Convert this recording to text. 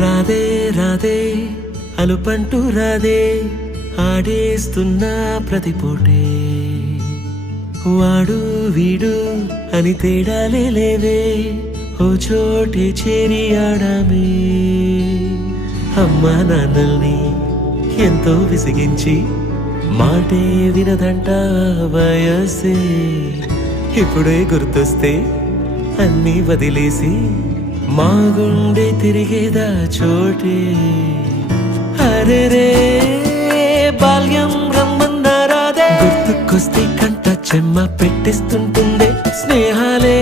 రాధే రాధే అలుపంటూ రాధే ఆడేస్తున్నా ప్రతిపోటే వాడు వీడు అని తేడాలే లేవే ఓ చోటే చేరి ఆడామే అమ్మా నాన్నల్ని ఎంతో విసిగించి మాటే వినదంట వయసే ఇప్పుడే గుర్తొస్తే అన్నీ వదిలేసి మా గుండె తిరిగేదా చోటే అరే రే బాల్యం రమ్మన్నారాదే గుర్తుకొస్తే కంట చెమ్మ పెట్టిస్తుంటుందే స్నేహాలే